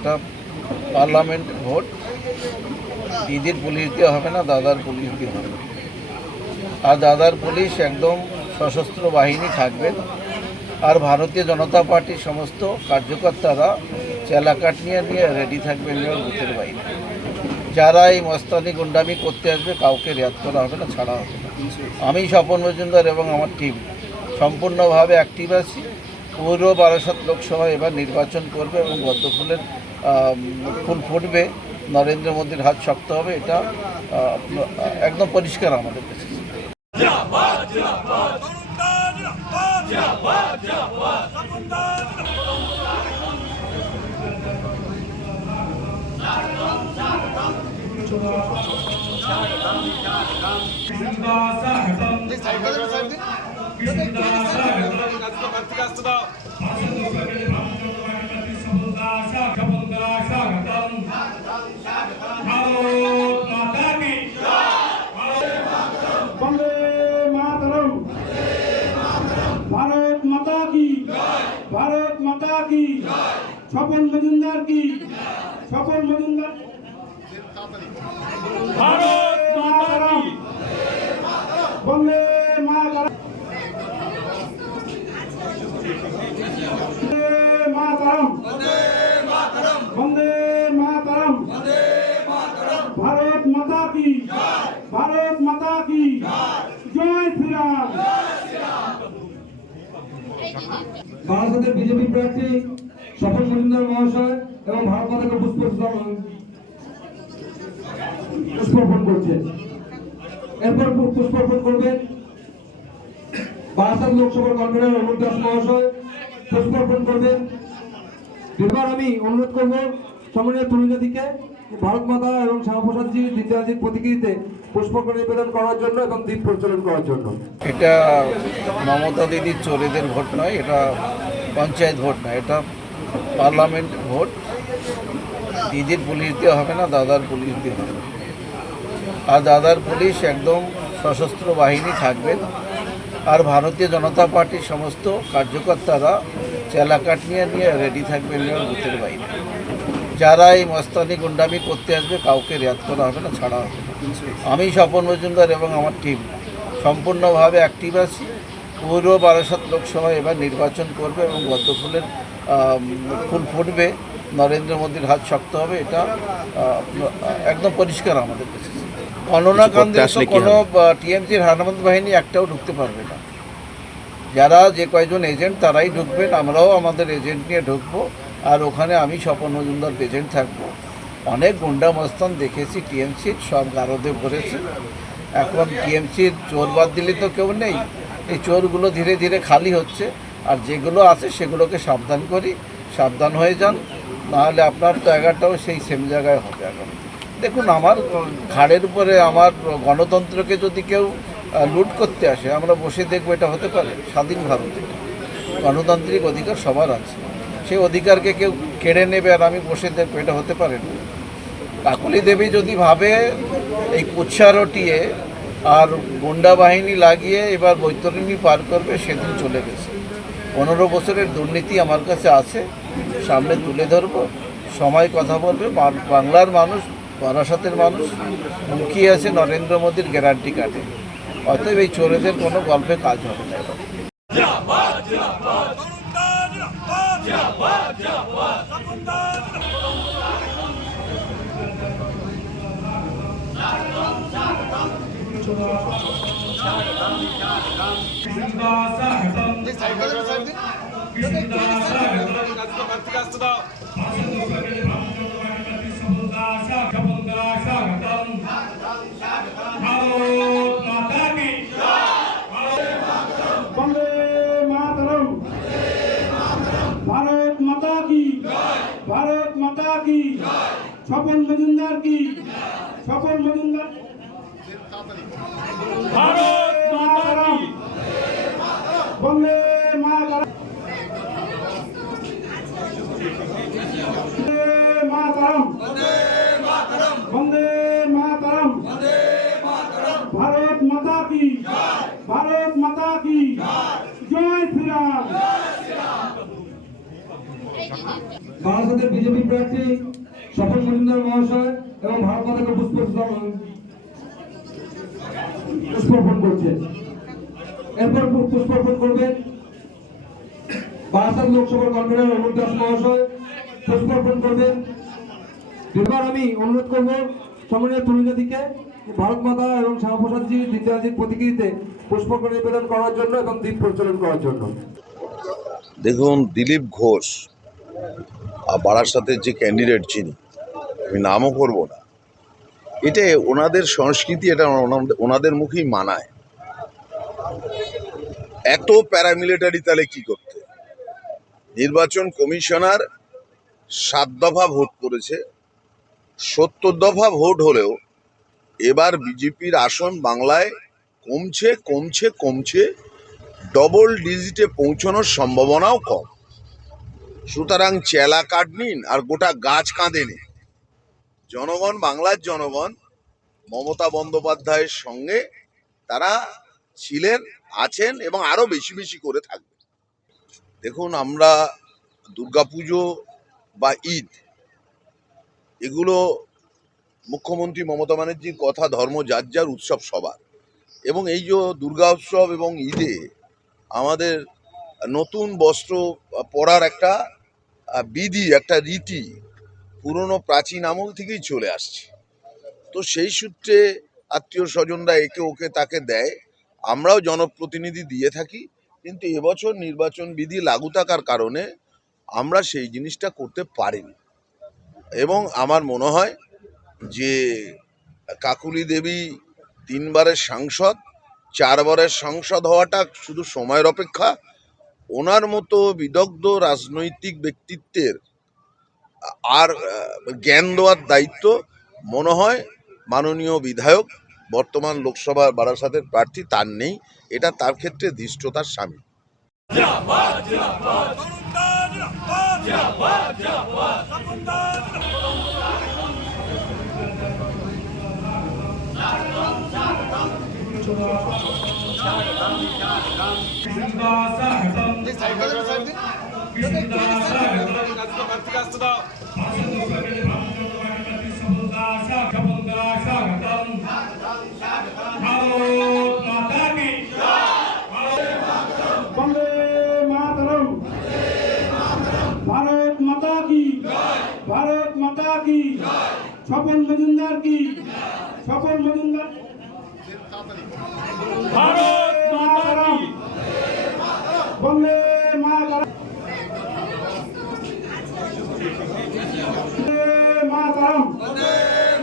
এটা parliament vote. দিদির police দিয়ে হবে না দাদার পুলিশ দিয়ে হবে আর দাদার পুলিশ একদম সশস্ত্র বাহিনী থাকবেন আর ভারতীয় জনতা পার্টির সমস্ত কার্যকর্তারা চেলাকাট নিয়ে নিয়ে রেডি থাকবেন বুথের বাইরে। যারা এই মস্তানি গুন্ডামি করতে আসবে কাউকে রেয়াত করা হবে না ছাড়া হবে আমি স্বপন মজুমদার এবং আমার টিম সম্পূর্ণভাবে অ্যাক্টিভ আছি। পৌর বারাসাত লোকসভা এবার নির্বাচন করবে এবং পদ্মফুলের আম, ফুল ফুটবে নরেন্দ্র মোদীর হাত শক্ত হবে এটা একদম পরিষ্কার আমাদের কাছে। ভারত মাতা কি? ভারত মাতা কি? স্বপন মজুমদার কি? স্বপন মজুমদার ভারত মাতা কি বন্দে মাতরম বন্দে মাতরম বন্দে মাতরম ভারত মাতা কি ভারত মাতা কি জয় শ্রীরাম বারাসাতের বিজেপি প্রার্থী স্বপন মজুমদার মহাশয় এবং ভারত মাতাকে পুষ্প পুষ্পর্পণ করছেন। এরপর পুষ্পর্পণ করবেন বারাসাত লোকসভার কনভেনর অমর দাস মহাশয়। পুষ্পর্পণ করবেন। এবার আমি অনুরোধ করব সম্মানীয় তরুণীদিকে ভারত মাতা এবং শ্যামাপ্রসাদজি দীনদয়ালজির প্রতিকৃতিতে নিবেদন করার জন্য এবং দ্বীপ প্রচলন করার জন্য। এটা মমতা দিদির চোরেদের ভোট নয়, এটা পঞ্চায়েত ভোট নয়, এটা পার্লামেন্ট ভোট। দিদির পুলিশ দিয়ে হবে না, দাদার পুলিশ দিয়ে হবে। আর দাদার পুলিশ একদম সশস্ত্র বাহিনী থাকবেন আর ভারতীয় জনতা পার্টির সমস্ত কার্যকর্তারা চেলাকাট নিয়ে নিয়ে রেডি থাকবেন বুথের বাইরে। যারা এই মস্তানি গুন্ডামি করতে আসবে কাউকে রেয়াত করা হবে না ছাড়া হবে আমি স্বপন মজুমদার এবং আমার টিম সম্পূর্ণভাবে অ্যাক্টিভ আছি। পৌর বারাসাত লোকসভা এবার নির্বাচন করবে এবং পদ্মফুলের ফুল ফুটবে। নরেন্দ্র মোদীর হাত শক্ত হবে এটা একদম পরিষ্কার আমাদের কাছে গণনা তো কোনো টিএমসির হানামত বাহিনী একটাও ঢুকতে পারবে না। যারা যে কয়জন এজেন্ট তারাই ঢুকবেন আমরাও আমাদের এজেন্ট নিয়ে ঢুকবো। আর ওখানে আমি স্বপন মজুমদার এজেন্ট থাকব। অনেক গুন্ডা মস্তান দেখেছি টিএমসির সব গারদে ভরেছে। এখন টিএমসির চোর বাদ দিলে তো কেউ নেই। এই চোরগুলো ধীরে ধীরে খালি হচ্ছে। আর যেগুলো আছে সেগুলোকে সাবধান করি। সাবধান হয়ে যান। নাহলে আপনার জায়গাটাও সেই সেম জায়গায় হবে এখন। দেখুন, আমার ঘাড়ের উপরে আমার গণতন্ত্রকে যদি কেউ লুট করতে আসে, আমরা বসে দেখব এটা হতে পারে স্বাধীন ভারতে গণতান্ত্রিক অধিকার সবার আছে। সেই অধিকারকে কেউ কেড়ে নেবে আর আমি বসে দেখব এটা হতে পারে না। কাকলি দেবী যদি ভাবে এই কুচ্ছা রটিয়ে আর গুন্ডা বাহিনী লাগিয়ে এবার বৈতরণী পার করবে, সেদিন চলে গেছে। পনেরো বছরের দুর্নীতি আমার কাছে আছে, সামনে তুলে ধরবো, সময় কথা বলবে বাংলার মানুষ, বারাসাতের মানুষ, মুখিয়ে আছে নরেন্দ্র মোদীর গ্যারান্টি কার্ডে। অতএব এই চোরেদের কোনো গল্পে কাজ হবে না এবার বন্দে মাতরম ভারত মাতা কি? ভারত মাতা কি? স্বপন মজুমদার কি? স্বপন মজুমদার ভারত মাতা কি? জয় বিজেপি প্রার্থী মজুমদার মহাশয় এবং ভারত মাতাকে পুষ্প পুষ্পর্পণ করছেন। এরপর পুষ্পর্পণ করবেন। বারাসাত লোকসভার কনভেনর অমর দাস মহাশয় পুষ্পর্পণ করবেন। এবার আমি অনুরোধ করব সম্মানীয় তরুণীদিকে ভারত মাতা এবং শ্যামাপ্রসাদজি দীনদয়ালজির প্রতিকৃতিতে পুষ্পক নিবেদন করার জন্য এবং দ্বীপ প্রচলন করার জন্য। দেখুন, দিলীপ ঘোষ বারাসাতের যে ক্যান্ডিডেট চিনি আমি নামও করব না। এটা ওনাদের সংস্কৃতি, এটা ওনাদের- মুখেই মানায়। এত প্যারামিলিটারি তাহলে কি করতে? নির্বাচন কমিশনার সাত দফা ভোট করেছে। সত্তর দফা ভোট হলেও এবার বিজেপির আসন বাংলায় কমছে কমছে কমছে। ডবল ডিজিটে পৌঁছানোর সম্ভাবনাও কম। সুতরাং চেলা কাট নিন আর গোটা গাছ কাঁদে নিন। জনগণ, বাংলার জনগণ, মমতা বন্দ্যোপাধ্যায়ের সঙ্গে তারা ছিলেন, আছেন এবং আরও বেশি বেশি করে থাকবে দেখুন আমরা দুর্গাপুজো বা ঈদ, এগুলো মুখ্যমন্ত্রী মমতা ব্যানার্জির কথা, ধর্ম, যার যার উৎসব সবার। এবং এই যে দুর্গা উৎসব এবং ঈদে আমাদের নতুন বস্ত্র পরার একটা বিধি, একটা রীতি পুরনো প্রাচীন আমল থেকেই চলে আসছে। তো সেই সূত্রে আত্মীয় স্বজনরা একে ওকে তাকে দেয়। আমরাও জনপ্রতিনিধি দিয়ে থাকি, কিন্তু এবছর নির্বাচন বিধি লাগু থাকার কারণে আমরা সেই জিনিসটা করতে পারিনি। এবং আমার মনে হয় যে কাকুলি দেবী তিনবারের সাংসদ, চারবারের সাংসদ হওয়াটা শুধু সময়ের অপেক্ষা, ওনার মতো বিদগ্ধ রাজনৈতিক ব্যক্তিত্বের আর জ্ঞান দেওয়ার দায়িত্ব মনে হয় মাননীয় বিধায়ক বর্তমান লোকসভার বারাসাতের প্রার্থী তার নেই এটা তার ক্ষেত্রে ধৃষ্টতার স্বামী ভারত মাতা কি ভারত মাতা কি স্বপন মজুমদার কি স্বপন মজুমদার ভারত মাতা কি বন্দে